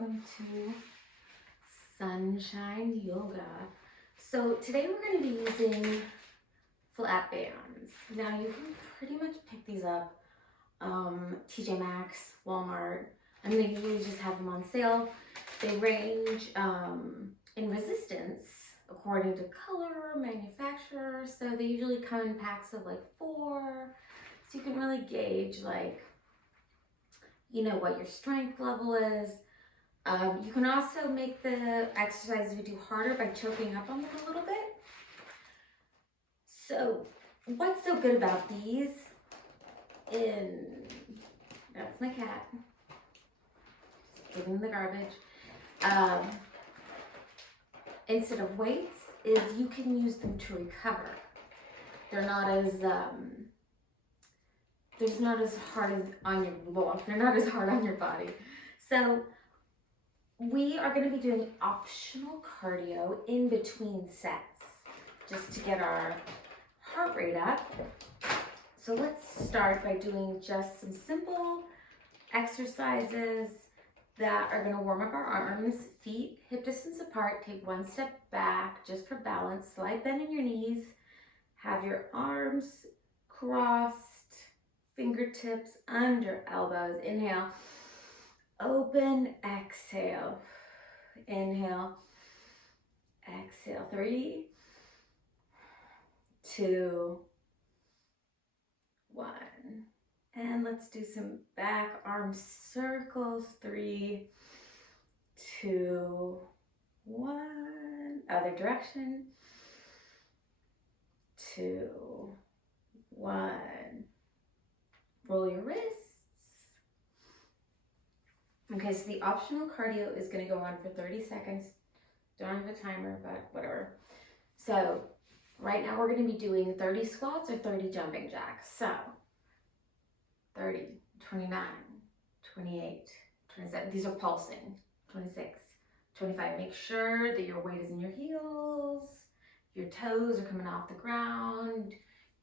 welcome to Sunshine Yoga. So today we're going to be using flat bands. Now you can pretty much pick these up, TJ Maxx, Walmart, and they usually just have them on sale. They range in resistance according to color, manufacturer, so they usually come in packs of like 4, so you can really gauge like, you know, what your strength level is. You can also make the exercise we do harder by choking up on them a little bit. So what's so good about these that's my cat, just giving the garbage, instead of weights, is you can use them to recover. They're not as hard on your body. So we are going to be doing optional cardio in between sets just to get our heart rate up. So let's start by doing just some simple exercises that are going to warm up our arms, feet hip distance apart. Take one step back just for balance. Slight bend in your knees. Have your arms crossed, fingertips under elbows. Inhale. Open, exhale. Inhale. Exhale. 3, 2, 1. And let's do some back arm circles. 3, 2, 1. Other direction. 2, 1. Roll your wrists. Okay, so the optional cardio is going to go on for 30 seconds. Don't have a timer, but whatever. So right now we're going to be doing 30 squats or 30 jumping jacks. So 30, 29, 28, 27. These are pulsing. 26, 25. Make sure that your weight is in your heels. Your toes are coming off the ground.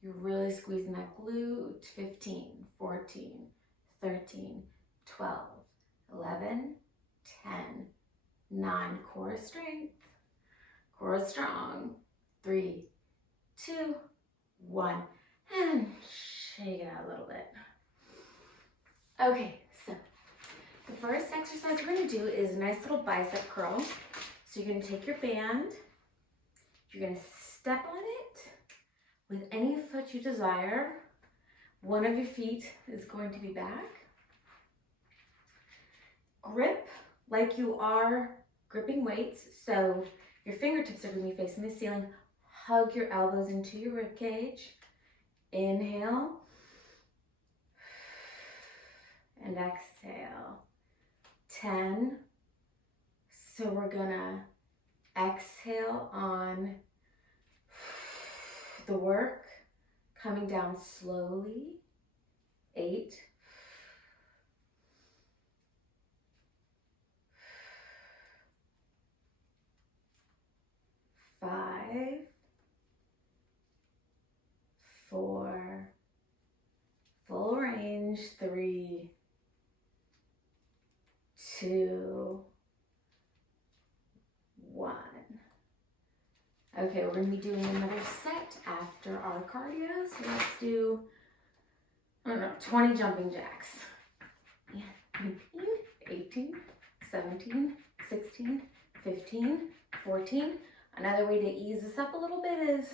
You're really squeezing that glute. 15, 14, 13, 12, 11, 10, 9. Core strength. Core strong. 3, 2, 1. And shake it out a little bit. Okay, so the first exercise we're going to do is a nice little bicep curl. So you're going to take your band. You're going to step on it with any foot you desire. One of your feet is going to be back. Grip like you are gripping weights. So your fingertips are going to be facing the ceiling. Hug your elbows into your rib cage. Inhale. And exhale. 10. So we're going to exhale on the work, coming down slowly. 8. 5, 4, full range. 3, 2, 1. Okay, we're going to be doing another set after our cardio. So let's do, 20 jumping jacks. 18, 17, 16, 15, 14. Another way to ease this up a little bit is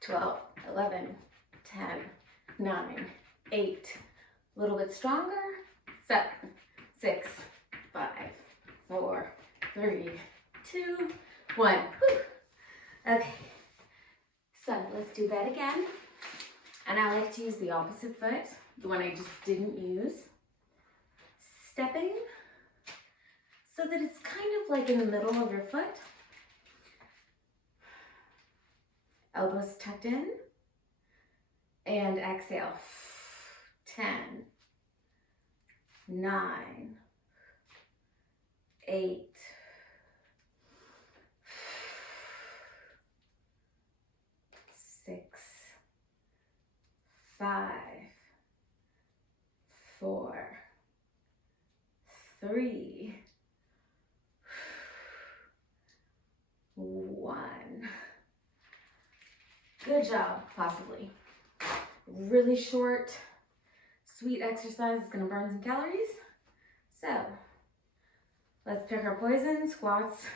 (12, 11, 10, 9, 8. A little bit stronger. 7, 6, 5, 4, 3, 2, 1. Whew. Okay, so let's do that again. And I like to use the opposite foot, the one I just didn't use. Stepping so that it's kind of like in the middle of your foot. Elbows tucked in. And exhale. 10, 9, 8, 6, 5, 3, 1. Good job, possibly. Really short, sweet exercise. It's gonna burn some calories. So, let's pick our poison. Squats,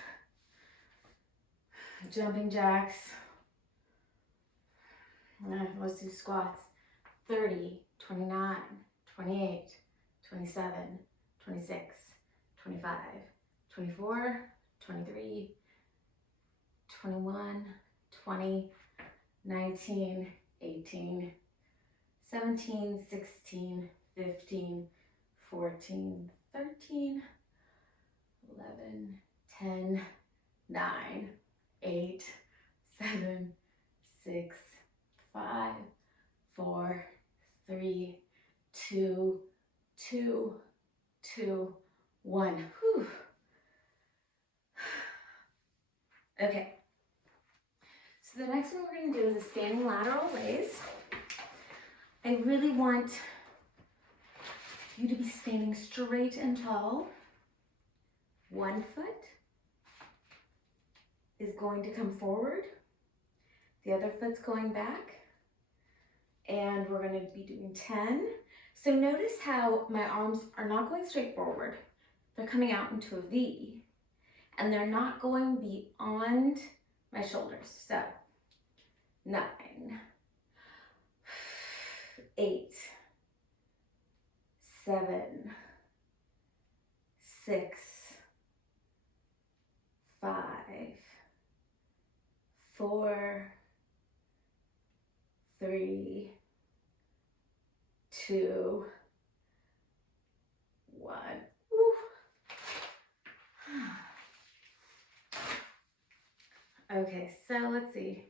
jumping jacks. Let's do squats. 30, 29, 28, 27, 26, 25, 24, 23, 21, 20, 19, 18, 17, 16, 15, 14, 13, 11, 10, 9, 8, 7, 6, 5, 4, 3, 2, 2, 2, 1. Whew. Okay. So the next one we're going to do is a standing lateral raise. I really want you to be standing straight and tall. One foot is going to come forward. The other foot's going back. And we're going to be doing 10. So notice how my arms are not going straight forward. They're coming out into a V. And they're not going beyond my shoulders. So 9, 8, 7, 6, 5, 4, 3, 2, 1. Woo. Okay, so let's see.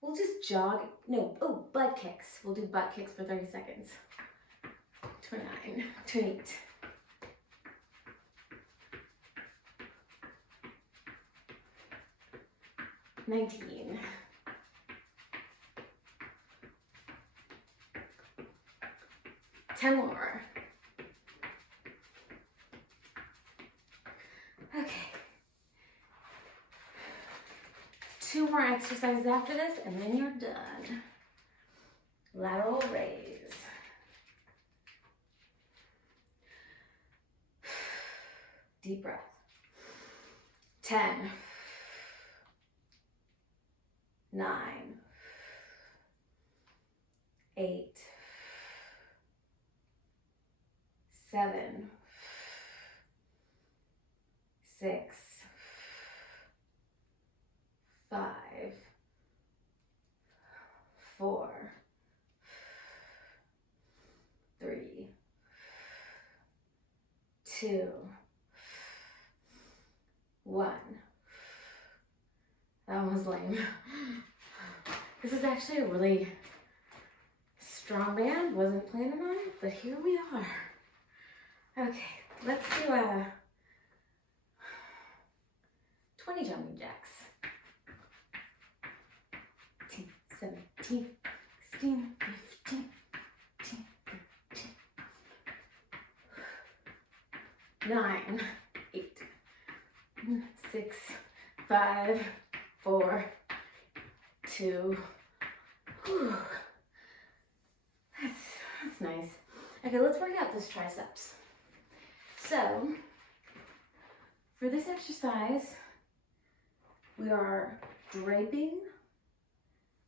We'll just jog. No, oh, butt kicks. We'll do butt kicks for 30 seconds. 29, 28. 19. 10 more. Okay. 2 more exercises after this, and then you're done. Lateral raise. Deep breath. 10. 9. 8. 7. 6. 5. 4. 3. 2. 1. That was lame. This is actually a really strong band. Wasn't planning on it, but here we are. Okay, let's do 20 jumping jacks. 18, 17, 16, 15, 18, 19, 9, 8, 6, 5, 4, 2. Whew. That's nice. Okay, let's work out those triceps. So, for this exercise, we are draping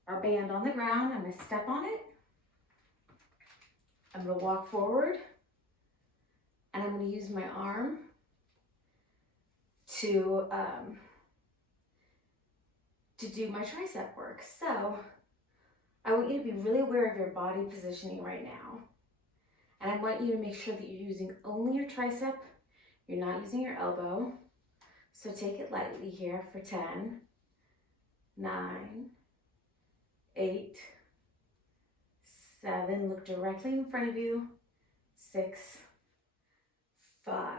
our band on the ground. I'm going to step on it. I'm going to walk forward. And I'm going to use my arm to do my tricep work. So, I want you to be really aware of your body positioning right now. And I want you to make sure that you're using only your tricep. You're not using your elbow. So take it lightly here for 10, 9, 8, 7. Look directly in front of you. 6, 5,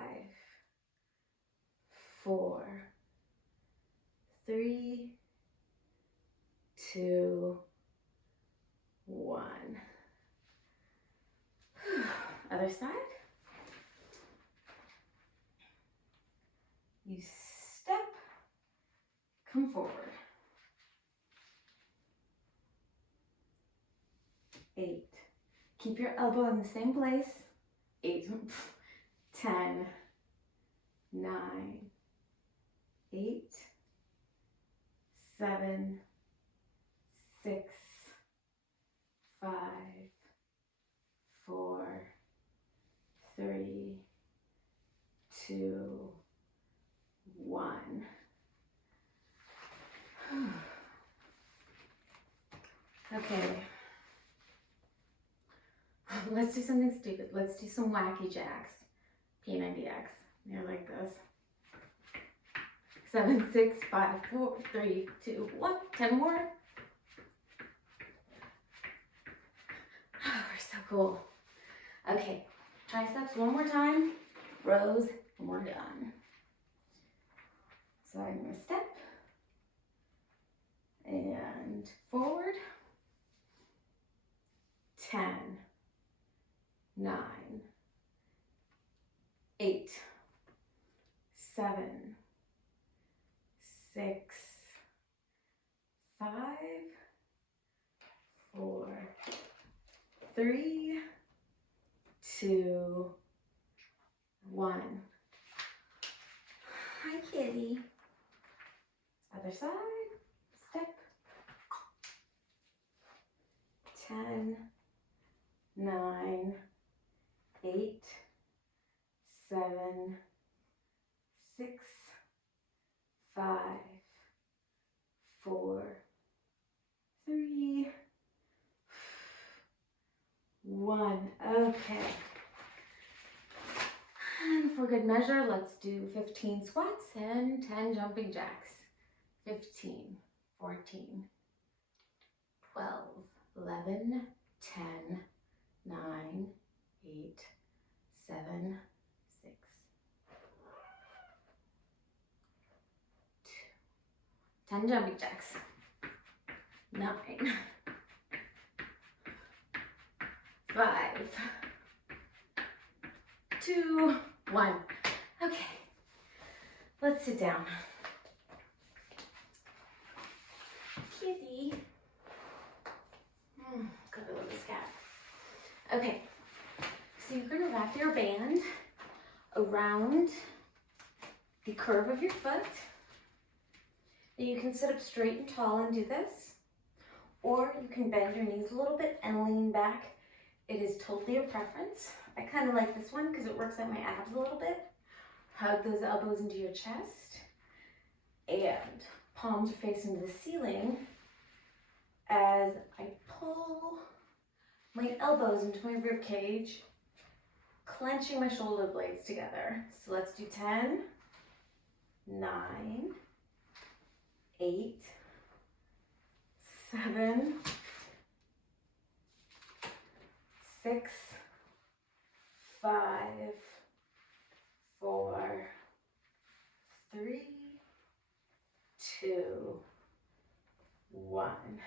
4, 3, 2, 1. Other side. You step, come forward. 8. Keep your elbow in the same place. 8, 10, 9, 8, 7, 6, 5, 4, 3, 2, 1. Okay. Let's do something stupid. Let's do some wacky jacks. P90X. They're like this. 7, 6, 5, 4, 3, 2, 1. 10 more. Oh, we're so cool. Okay. Triceps one more time. Rows, and we're done. So I'm going to step and forward. 10, 9, 8, 7, 6, 5, 4, 3, 2, 1. Hi, kitty. Other side. Step. 10, 9, 8, 7, 6, 5, 4, 3, 1. Okay. And for good measure, let's do 15 squats and 10 jumping jacks. 15, 14, 12, 11, 10, 9, 8, 7, 6, 2, 10 jumping jacks. 9, 5, 2, 1. Okay, let's sit down. Kitty. Gotta love this cat. Okay, so you're gonna wrap your band around the curve of your foot. Now you can sit up straight and tall and do this, or you can bend your knees a little bit and lean back. It is totally your preference. I kind of like this one because it works out my abs a little bit. Hug those elbows into your chest, and palms are facing the ceiling as I pull my elbows into my rib cage, clenching my shoulder blades together. So let's do 10, 9, 8, 7, 6, 5, 4, 3, 2, 1.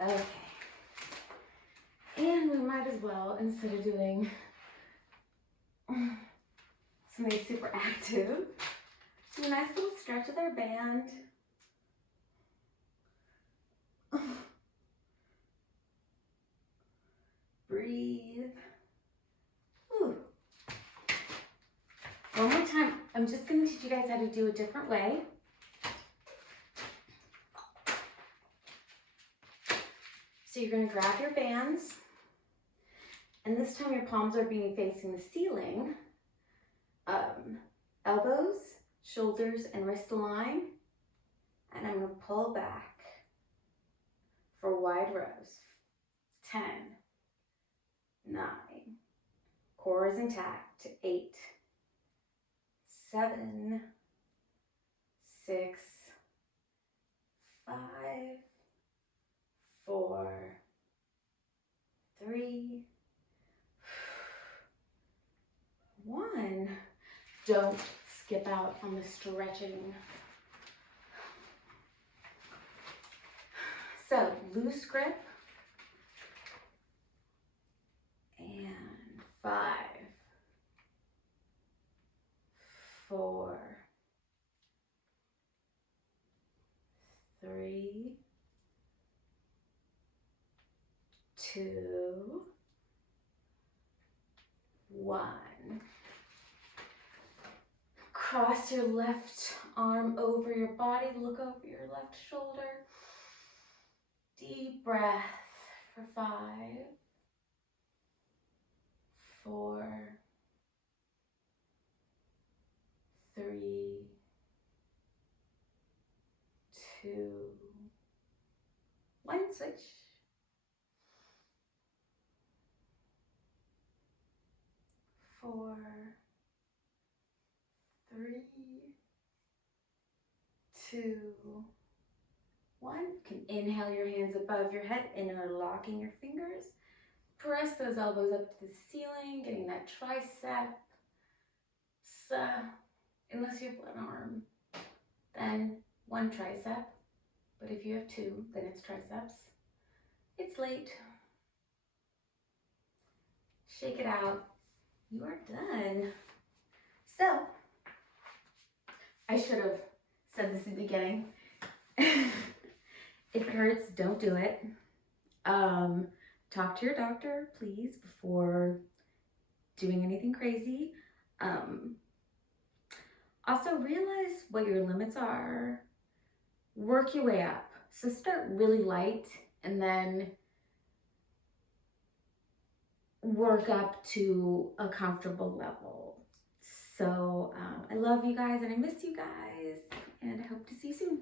Okay. And we might as well, instead of doing something super active, do a nice little stretch of our band. Breathe. Ooh. One more time. I'm just going to teach you guys how to do a different way. So you're going to grab your bands, and this time your palms are being facing the ceiling. Elbows, shoulders, and wrists align. And I'm going to pull back for wide rows. 10, 9, core is intact. 8, 7, 6, 5, 4, 3, 1. Don't skip out on the stretching. So, loose grip. And 5, 4, 2, 1. Cross your left arm over your body, look over your left shoulder. Deep breath for 5, 4, 3, 2, 1. Switch. 4, 3, 2, 1. You can inhale your hands above your head, interlocking your fingers. Press those elbows up to the ceiling, getting that tricep. So, unless you have one arm, then one tricep. But if you have 2, then it's triceps. It's late. Shake it out. You are done. So, I should have said this in the beginning. If it hurts, don't do it. Talk to your doctor, please, before doing anything crazy. Also, realize what your limits are. Work your way up. So start really light and then work up to a comfortable level. So I love you guys and I miss you guys and I hope to see you soon.